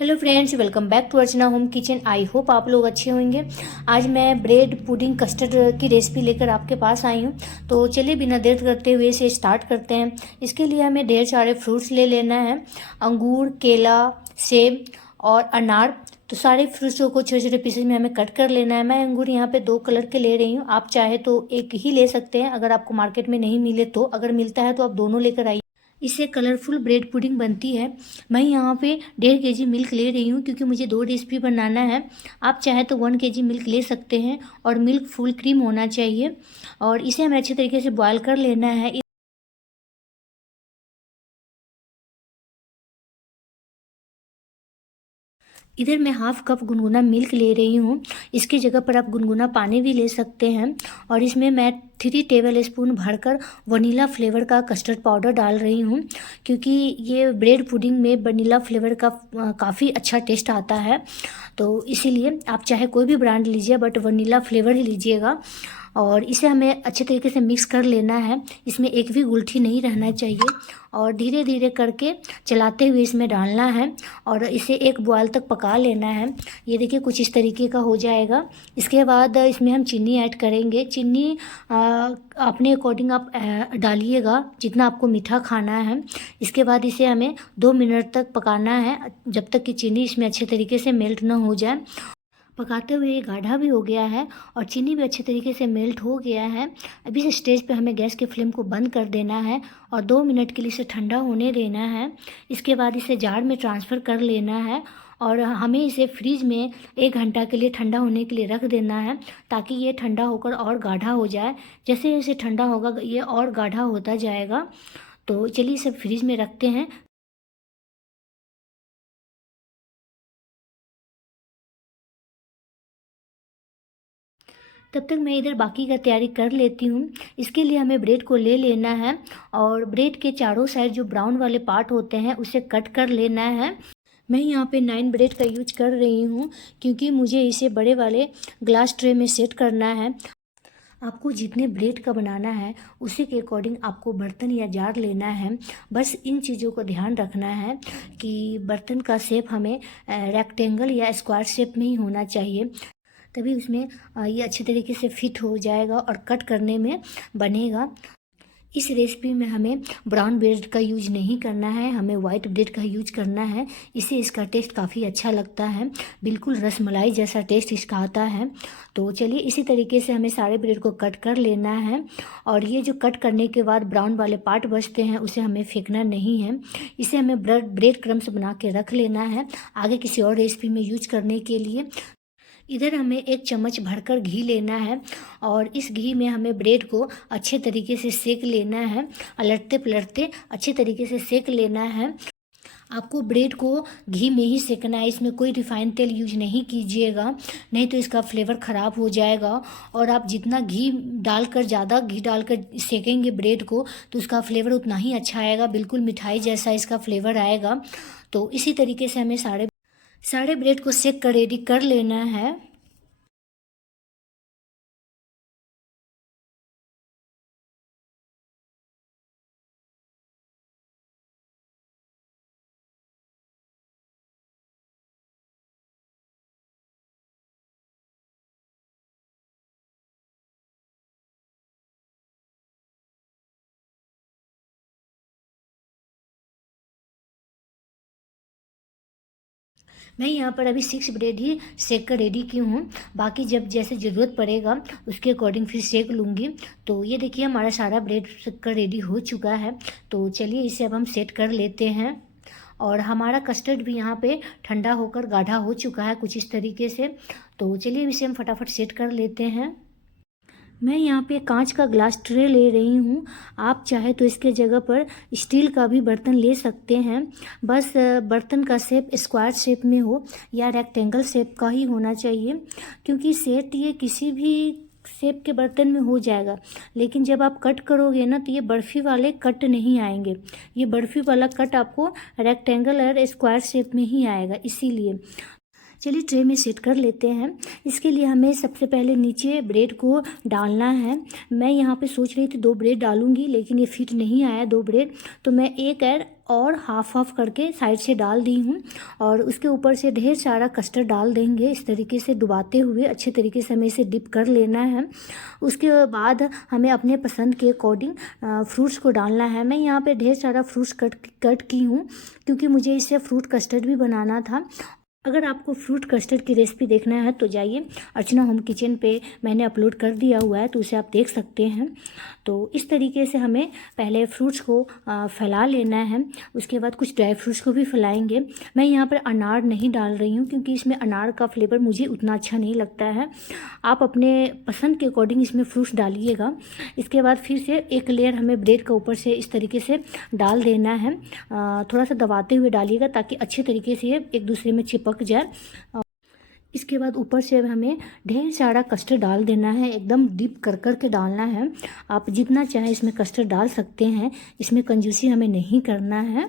Hello friends, welcome back to Archana home kitchen. I hope आप लोग अच्छे होंगे। आज मैं ब्रेड पुडिंग कस्टर्ड की रेसिपी लेकर आपके पास आई हूँ। तो चलिए बिना देर करते हुए इसे स्टार्ट करते हैं। इसके लिए हमें ढेर सारे फ्रूट्स ले लेना है। अंगूर, केला, सेब और अनार। तो सारे फ्रूट्सों को छोटे छोटे पीसेज में हमें कट कर लेना है। मैं अंगूर यहाँ पे 2 कलर के ले रही हूँ। आप चाहे तो एक ही ले सकते हैं, अगर आपको मार्केट में नहीं मिले तो। अगर मिलता है तो आप दोनों लेकर आइए। इससे कलरफुल ब्रेड पुडिंग बनती है। मैं यहाँ पे 1.5 kg मिल्क ले रही हूँ क्योंकि मुझे 2 रेसिपी बनाना है। आप चाहे तो 1 kg मिल्क ले सकते हैं और मिल्क फुल क्रीम होना चाहिए। और इसे हमें अच्छे तरीके से बॉयल कर लेना है। इधर मैं हाफ कप गुनगुना मिल्क ले रही हूँ। इसकी जगह पर आप गुनगुना पानी भी ले सकते हैं। और इसमें मैं 3 टेबल स्पून भरकर वनीला फ्लेवर का कस्टर्ड पाउडर डाल रही हूँ, क्योंकि ये ब्रेड पुडिंग में वनीला फ्लेवर का काफ़ी अच्छा टेस्ट आता है। तो इसीलिए आप चाहे कोई भी ब्रांड लीजिए, बट वनीला फ्लेवर ही लीजिएगा। और इसे हमें अच्छे तरीके से मिक्स कर लेना है। इसमें एक भी गुलठी नहीं रहना चाहिए। और धीरे धीरे करके चलाते हुए इसमें डालना है और इसे एक बॉयल तक पका लेना है। ये देखिए कुछ इस तरीके का हो जाएगा। इसके बाद इसमें हम चीनी ऐड करेंगे। चीनी अपने अकॉर्डिंग आप डालिएगा जितना आपको मीठा खाना है। इसके बाद इसे हमें 2 मिनट तक पकाना है, जब तक कि चीनी इसमें अच्छे तरीके से मेल्ट ना हो जाए। पकाते हुए ये गाढ़ा भी हो गया है और चीनी भी अच्छे तरीके से मेल्ट हो गया है। अभी इस स्टेज पे हमें गैस के फ्लेम को बंद कर देना है और 2 मिनट के लिए इसे ठंडा होने देना है। इसके बाद इसे जार में ट्रांसफ़र कर लेना है और हमें इसे फ्रीज में 1 घंटा के लिए ठंडा होने के लिए रख देना है, ताकि ये ठंडा होकर और गाढ़ा हो जाए। जैसे जैसे ठंडा होगा ये और गाढ़ा होता जाएगा। तो चलिए इसे फ्रीज में रखते हैं। तब तक मैं इधर बाकी का तैयारी कर लेती हूँ। इसके लिए हमें ब्रेड को ले लेना है और ब्रेड के चारों साइड जो ब्राउन वाले पार्ट होते हैं उसे कट कर लेना है। मैं यहाँ पे 9 ब्रेड का यूज कर रही हूँ, क्योंकि मुझे इसे बड़े वाले ग्लास ट्रे में सेट करना है। आपको जितने ब्रेड का बनाना है उसी के अकॉर्डिंग आपको बर्तन या जार लेना है। बस इन चीज़ों को ध्यान रखना है कि बर्तन का शेप हमें रेक्टेंगल या स्क्वायर शेप में ही होना चाहिए, तभी उसमें ये अच्छे तरीके से फिट हो जाएगा और कट करने में बनेगा। इस रेसिपी में हमें ब्राउन ब्रेड का यूज नहीं करना है, हमें वाइट ब्रेड का यूज करना है। इससे इसका टेस्ट काफ़ी अच्छा लगता है, बिल्कुल रसमलाई जैसा टेस्ट इसका आता है। तो चलिए इसी तरीके से हमें सारे ब्रेड को कट कर लेना है। और ये जो कट करने के बाद ब्राउन वाले पार्ट बचते हैं उसे हमें फेंकना नहीं है। इसे हमें ब्रेड क्रम्स बना के रख लेना है आगे किसी और रेसिपी में यूज करने के लिए। इधर हमें 1 चम्मच भरकर घी लेना है और इस घी में हमें ब्रेड को अच्छे तरीके से सेक लेना है। पलटते पलटते अच्छे तरीके से सेक लेना है। आपको ब्रेड को घी में ही सेकना है, इसमें कोई रिफाइंड तेल यूज नहीं कीजिएगा, नहीं तो इसका फ्लेवर ख़राब हो जाएगा। और आप जितना घी डालकर, ज़्यादा घी डालकर सेकेंगे ब्रेड को तो उसका फ्लेवर उतना ही अच्छा आएगा, बिल्कुल मिठाई जैसा इसका फ्लेवर आएगा। तो इसी तरीके से हमें सारे ब्रेड को सेक कर रेडी कर लेना है। मैं यहाँ पर अभी 6 ब्रेड ही सेक कर रेडी की हूँ। बाकी जब जैसे ज़रूरत पड़ेगा उसके अकॉर्डिंग फिर सेक लूँगी। तो ये देखिए हमारा सारा ब्रेड सेक कर रेडी हो चुका है। तो चलिए इसे अब हम सेट कर लेते हैं। और हमारा कस्टर्ड भी यहाँ पे ठंडा होकर गाढ़ा हो चुका है कुछ इस तरीके से। तो चलिए इसे हम फटाफट सेट कर लेते हैं। मैं यहाँ पे कांच का ग्लास ट्रे ले रही हूँ। आप चाहे तो इसके जगह पर स्टील का भी बर्तन ले सकते हैं। बस बर्तन का शेप स्क्वायर शेप में हो या रेक्टेंगल शेप का ही होना चाहिए, क्योंकि सेट ये किसी भी शेप के बर्तन में हो जाएगा। लेकिन जब आप कट करोगे ना तो ये बर्फ़ी वाले कट नहीं आएंगे। ये बर्फ़ी वाला कट आपको रेक्टेंगल और स्क्वायर शेप में ही आएगा, इसीलिए चलिए ट्रे में सेट कर लेते हैं। इसके लिए हमें सबसे पहले नीचे ब्रेड को डालना है। मैं यहाँ पे सोच रही थी 2 ब्रेड डालूँगी, लेकिन ये फिट नहीं आया 2 ब्रेड, तो मैं एक ऐड और हाफ हाफ करके साइड से डाल दी हूँ। और उसके ऊपर से ढेर सारा कस्टर्ड डाल देंगे। इस तरीके से डुबाते हुए अच्छे तरीके से हमें इसे डिप कर लेना है। उसके बाद हमें अपने पसंद के अकॉर्डिंग फ्रूट्स को डालना है। मैं यहाँ पे ढेर सारा फ्रूट्स कट की हूँ, क्योंकि मुझे इससे फ्रूट कस्टर्ड भी बनाना था। अगर आपको फ्रूट कस्टर्ड की रेसिपी देखना है तो जाइए अर्चना होम किचन पे, मैंने अपलोड कर दिया हुआ है, तो उसे आप देख सकते हैं। तो इस तरीके से हमें पहले फ्रूट्स को फैला लेना है। उसके बाद कुछ ड्राई फ्रूट्स को भी फैलाएंगे। मैं यहाँ पर अनार नहीं डाल रही हूँ, क्योंकि इसमें अनार का फ्लेवर मुझे उतना अच्छा नहीं लगता है। आप अपने पसंद के अकॉर्डिंग इसमें फ्रूट्स डालिएगा। इसके बाद फिर से एक लेयर हमें ब्रेड का ऊपर से इस तरीके से डाल देना है। थोड़ा सा दबाते हुए डालिएगा, ताकि अच्छे तरीके से ये एक दूसरे में चिपक जाए। इसके बाद ऊपर से हमें ढेर सारा कस्टर्ड डाल देना है, एकदम डीप कर के डालना है। आप जितना चाहे इसमें कस्टर्ड डाल सकते हैं, इसमें कंजूसी हमें नहीं करना है।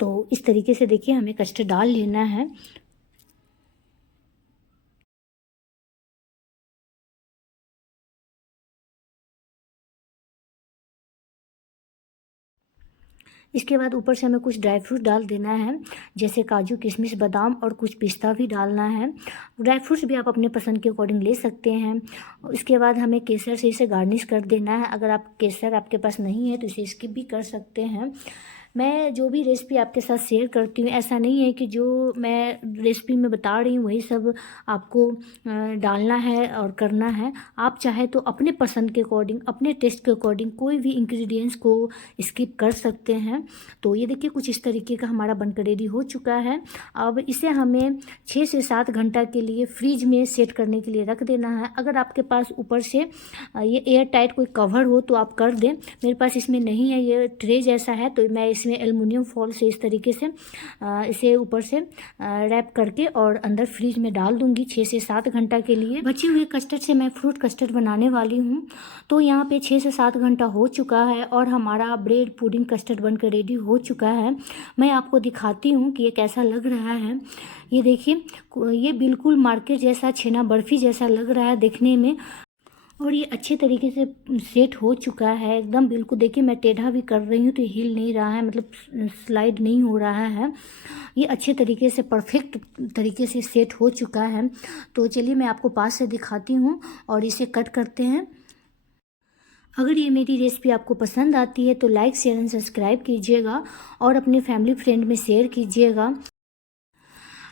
तो इस तरीके से देखिए हमें कस्टर्ड डाल लेना है। इसके बाद ऊपर से हमें कुछ ड्राई फ्रूट डाल देना है, जैसे काजू, किशमिश, बादाम और कुछ पिस्ता भी डालना है। ड्राई फ्रूट्स भी आप अपने पसंद के अकॉर्डिंग ले सकते हैं। इसके बाद हमें केसर से इसे गार्निश कर देना है। अगर आप केसर आपके पास नहीं है तो इसे स्किप भी कर सकते हैं। मैं जो भी रेसिपी आपके साथ शेयर करती हूँ, ऐसा नहीं है कि जो मैं रेसिपी में बता रही हूँ वही सब आपको डालना है और करना है। आप चाहे तो अपने पसंद के अकॉर्डिंग, अपने टेस्ट के अकॉर्डिंग कोई भी इंग्रेडिएंट्स को स्किप कर सकते हैं। तो ये देखिए कुछ इस तरीके का हमारा बनकर रेडी हो चुका है। अब इसे हमें 6 से 7 घंटा के लिए फ्रिज में सेट करने के लिए रख देना है। अगर आपके पास ऊपर से ये एयर टाइट कोई कवर हो तो आप कर दें। मेरे पास इसमें नहीं है, ये ट्रे जैसा है, तो मैं इसमें एल्युमिनियम फॉयल से इस तरीके से इसे ऊपर से रैप करके और अंदर फ्रिज में डाल दूंगी 6 से 7 घंटा के लिए। बचे हुए कस्टर्ड से मैं फ्रूट कस्टर्ड बनाने वाली हूँ। तो यहाँ पे 6 से 7 घंटा हो चुका है और हमारा ब्रेड पुडिंग कस्टर्ड बनकर रेडी हो चुका है। मैं आपको दिखाती हूँ कि ये कैसा लग रहा है। ये देखिए, ये बिल्कुल मार्केट जैसा, छेना बर्फ़ी जैसा लग रहा है देखने में। और ये अच्छे तरीके से सेट हो चुका है एकदम बिल्कुल। देखिए मैं टेढ़ा भी कर रही हूँ तो हिल नहीं रहा है, मतलब स्लाइड नहीं हो रहा है। ये अच्छे तरीके से परफेक्ट तरीके से सेट हो चुका है। तो चलिए मैं आपको पास से दिखाती हूँ और इसे कट करते हैं। अगर ये मेरी रेसिपी आपको पसंद आती है तो लाइक, शेयर एंड सब्सक्राइब कीजिएगा और अपने फैमिली फ्रेंड में शेयर कीजिएगा।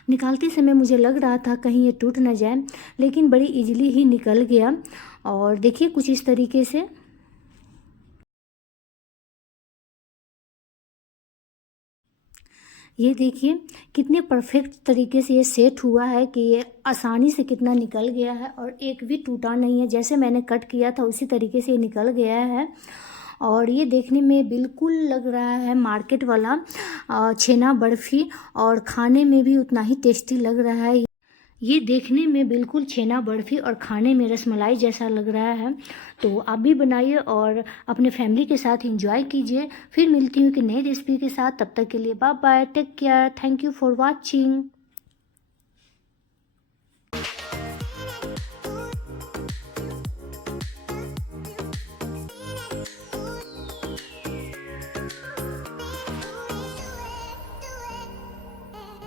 निकालते समय मुझे लग रहा था कहीं ये टूट ना जाए, लेकिन बड़ी इजीली ही निकल गया। और देखिए कुछ इस तरीके से। ये देखिए कितने परफेक्ट तरीके से ये सेट हुआ है कि ये आसानी से कितना निकल गया है और एक भी टूटा नहीं है। जैसे मैंने कट किया था उसी तरीके से ये निकल गया है। और ये देखने में बिल्कुल लग रहा है मार्केट वाला छेना बर्फ़ी, और खाने में भी उतना ही टेस्टी लग रहा है। ये देखने में बिल्कुल छेना बर्फ़ी और खाने में रसमलाई जैसा लग रहा है। तो आप भी बनाइए और अपने फैमिली के साथ एंजॉय कीजिए। फिर मिलती हूँ कि नई रेसिपी के साथ। तब तक के लिए bye bye, take care, thank you for watching.